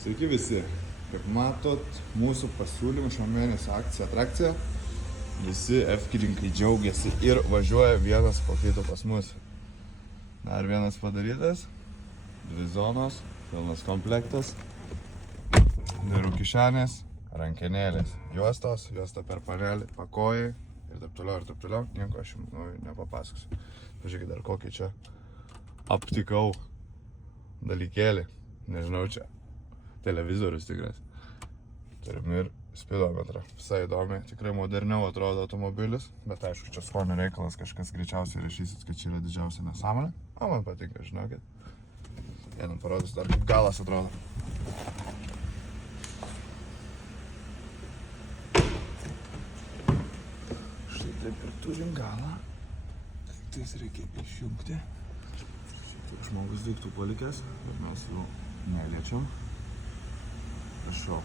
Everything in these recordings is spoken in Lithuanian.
Sveiki visi, kaip matot, mūsų pasiūlymų šio mėnesio akcija atrakcija. Visi F-kininkai džiaugiasi ir važiuoja vienas po kito pas mus. Dar vienas padarytas, 2 zonos, pilnas komplektas, durų kišenės, rankenėlės, juosta per panelį, pakojai ir taip toliau, nieko aš jums nepapasakosiu. Pažiūrėkit dar kokį čia aptikau dalykėlį, nežinau čia, televizorius tikras. Turim ir spidometrą, visai įdomi, tikrai moderniau atrodo automobilis, bet aišku, čia skonio reikalas, kažkas greičiausiai rašysit, kad čia yra didžiausia nesąmonė, o man patinka, žinokit. Vienam parodys dar kaip galas atrodo. Štai taip ir turim galą, daiktais reikia išjungti. Šiek žmogus daiktų palikęs, bet mes jų neliečiam. Prašau.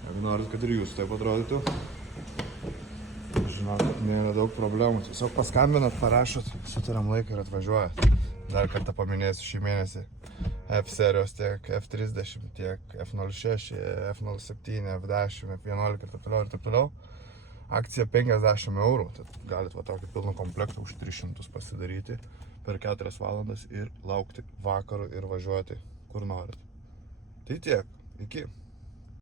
Jeigu norit, kad ir jūs taip atrodytų, žinot, kad nėra daug problemų. Tiesiog paskambinat, parašot, sutariam laiką ir atvažiuojat. Dar kartą paminėsiu šį mėnesį F serijos tiek F30, tiek F06, F07, F10, F11 ir taip toliau. Akcija 50 €, tad galit va tokį pilną komplektą už 300 pasidaryti per 4 valandas ir laukti vakarų ir važiuoti kur norit. Tai tiek, iki.